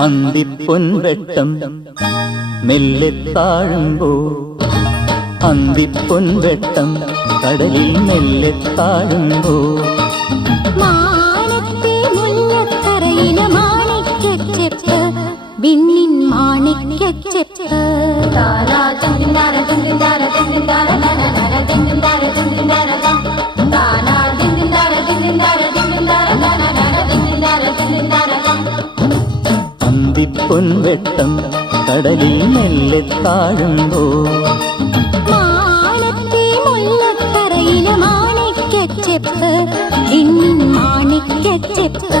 അന്തിപ്പൊൻവെട്ടം മെല്ലെ താഴുമ്പോ, അന്തിപ്പൊൻവെട്ടം കടലിൽ മെല്ലെ താഴുമ്പോ, മാനത്തെ മുല്ലത്തറയിലെ മാണിക്യച്ചെപ്പ് വിണ്ണിൻ മാണിക്യച്ചെപ്പ്. അന്തിപ്പൊൻവെട്ടം കടലിൽ മെല്ലെ താഴുമ്പോ, മാനത്തെ മുല്ലത്തറയിലെ മാണിക്യച്ചെപ്പ് വിണ്ണിൻ മാണിക്യച്ചെപ്പ്.